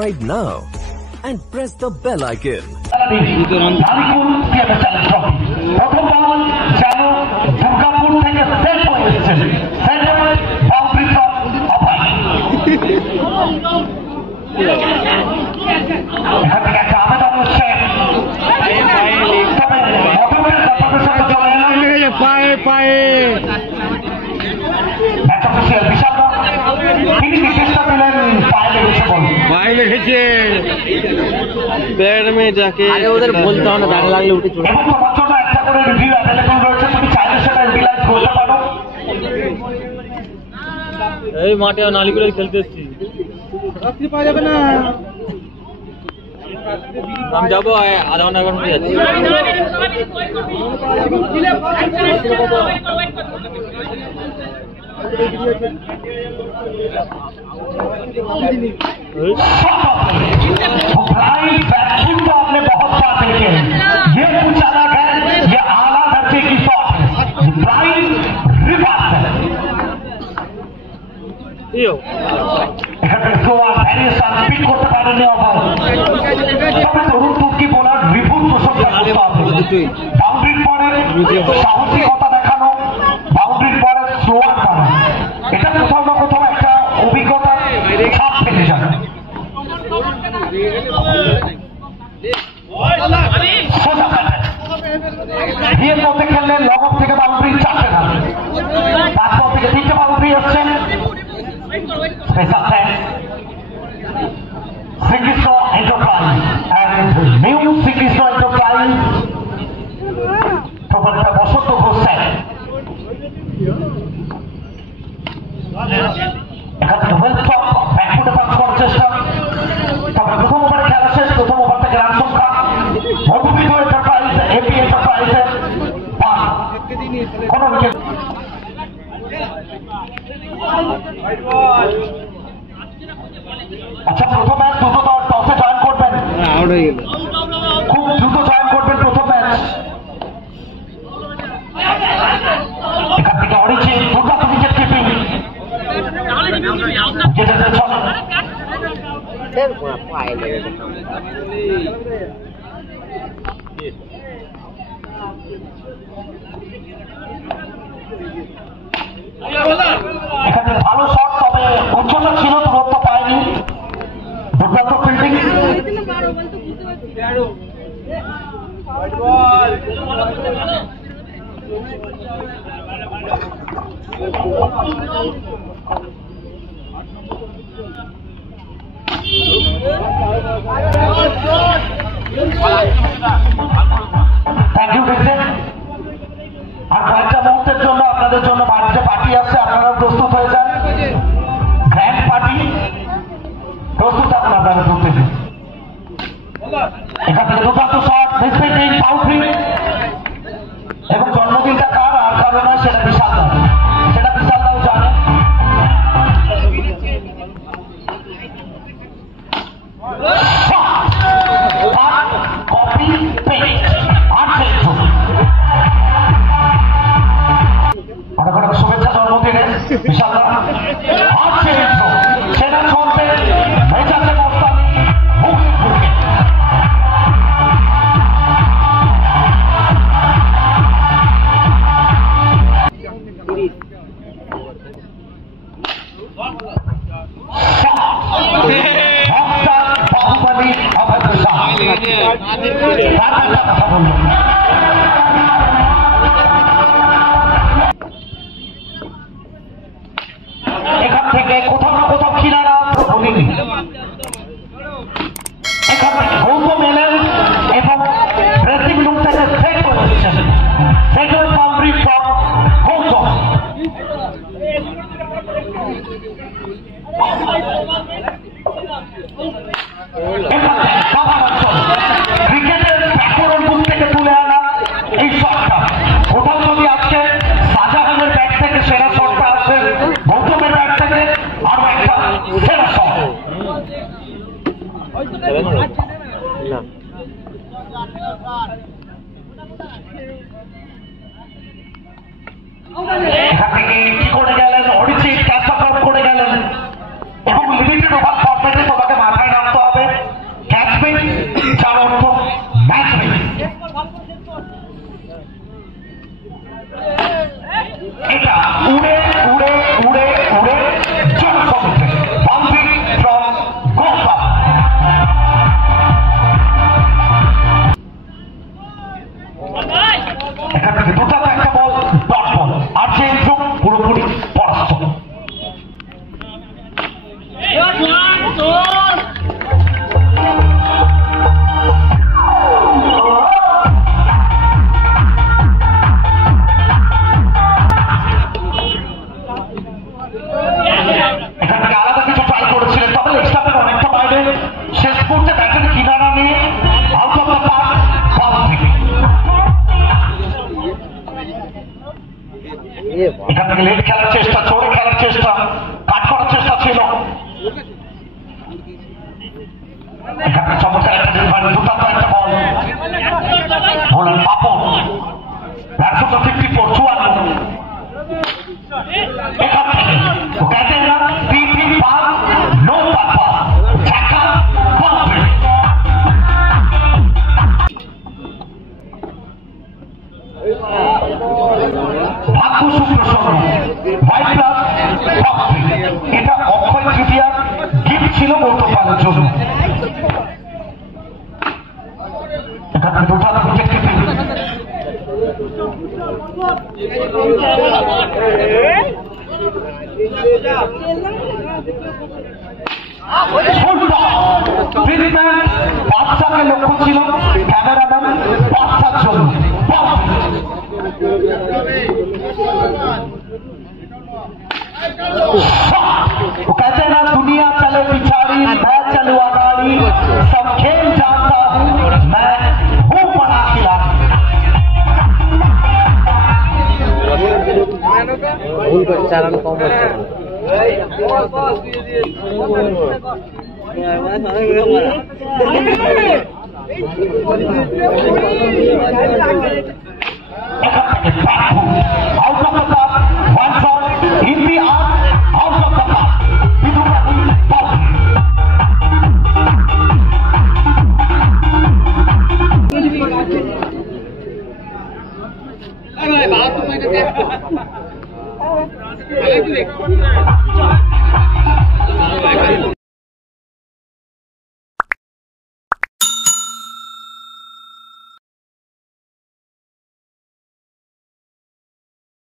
subscribe now and press the bell icon. Player में जाके আরে ওদের বলতে হবে না, দাঁড়া লাগলে উঠে চলে এবং তোমার জন্য একটা করে রিভিউ अवेलेबल রয়েছে, তুমি চাইলে সেটা ইউটিলাইজ করতে পারো। এই মাঠে নালিগুলো খেলতে এসেছি, রাত্রি পাওয়া যাবে না। हम যাবো আধা ঘন্টা পর যাচ্ছি। तो आपने बहुत बार देखे, ये कुछ अलग है, ये आला दर्जे की शॉट है, ब्राइट रिवर्स है। এখানে গোয়া ভ্যারিয়েশন পিক করতে পারেনি অভাব, তবে তরুণ তুর্কি বোলার বিপুল প্রশংসা করতে হবে। বাউন্ডারির পরে সাহসিকতা দেখানো, বাউন্ডারির পরে স্লোয়ার করা, এটা কোথাও না কোথাও একটা অভিজ্ঞতা ছাপ ফেলে যাবে। বিয়ের মধ্যে খেললে লগন থেকে বাউন্ডারি চাপে না, তারপর থেকে 3টে বাউন্ডারি আসছে। Shrikrishna enterprise and new Shrikrishna enterprise প্রপার্টিটা বসন্ত ঘোষ স্যার। এখান থেকে ওয়েলস্টক ব্যাকফুটে পাস করার চেষ্টা, তবে প্রথম ওভারে খেলা শেষ, প্রথম ওভার থেকে রান সংখ্যা মধুবিধ এন্টারপ্রাইজ এপি এন্টারপ্রাইজের কোন উইকেট। আচ্ছা, প্রথম ম্যাচ দ্রুত টসে জয়েন করবেন, খুব দ্রুত জয়েন করবেন প্রথম ম্যাচ। এখান থেকে অরিজিৎ দুর্দান্ত উইকেট কিপিং, যেটা চলে পায়ে লেগে এখানে ভালো শট, তবে উচ্চতা ছিল, দূরত্ব পায়নি। দুর্দান্ত ফিল্ডিং। Thank you Vincent. আর কয়েকটা মুহূর্তের জন্য আপনাদের জন্য বাড়িতে পার্টি আসছে, আপনারা প্রস্তুত হয়ে যান। গ্র্যান্ড পার্টি প্রস্তুত থাকুন আপনারা ঢুকতে। এখান থেকে দুর্দান্ত শট, মিসফিল্ডিং, বাউন্ডারি, এবং জন্মদিনটা কার আর কারো নয়, সেটা বিশাল দাও, সেটা বিশাল দাও জানে। কপি পেস্ট আর অনেক অনেক শুভেচ্ছা জন্মদিনে বিশাল দা। সেটা চলবে মেজাজে মস্তানি, মুখে মুখে। বাহুবলী অভদ্র শাহ কথা বলল। এখান থেকে কোথাও না কোথাও কিনারা বলিনি। এখান থেকে গৌতম এলেন এবং ড্রেসিং রুম থেকে সেট করে দিচ্ছেন। Second boundary from Gautam. ক্রিকেটের ব্যাকরণ বুক থেকে তুলে আনা এই শটটা, কোথাও যদি আজকে শাহজাহানের ব্যাট থেকে সেরা শটটা আসে, গৌতমের ব্যাট থেকে আরো একটা সেরা শট। এখান থেকে কি করে গেলেন অরিজিৎ, ক্যাচ আউট করে গেলেন, এবং লিমিটেড ওভার ফরম্যাটে তোমাকে মাথায় রাখতে হবে এখান থেকে লেট খেলার চেষ্টা, চোরে খেলার চেষ্টা, কাট করার চেষ্টা ছিল। এখানে চমৎকার একটা ডেলিভারি, দুর্দান্ত একটা বল, বলেন পাপন 154 54। এখান থেকে वो कहते हैं ना पीपी पास नो पापा छक्का बाउंड्री। ভাগ্য সুপ্রসন্ন হোয়াইট প্লাস বাউন্ড্রি। এটা অক্ষয় তৃতীয়ার গিফট ছিল গৌতমপালের জন্য। এখানে দুর্দান্ত উইকেট কিপিং, বাচ্চাকে লক্ষ্য ছিল ক্যামেরাম্যান বাচ্চার জন্য। वो कहते हैं ना दुनिया चले पिछाड़ी मैं चलू आगाड़ी, सब खेल जानता हूँ मैं हूँ बड़ा खिलाड़ी। ভুল করে 4 রান কম হচ্ছে। Out of the cup, one shot in the arm, out of the cup. बात तो मैंने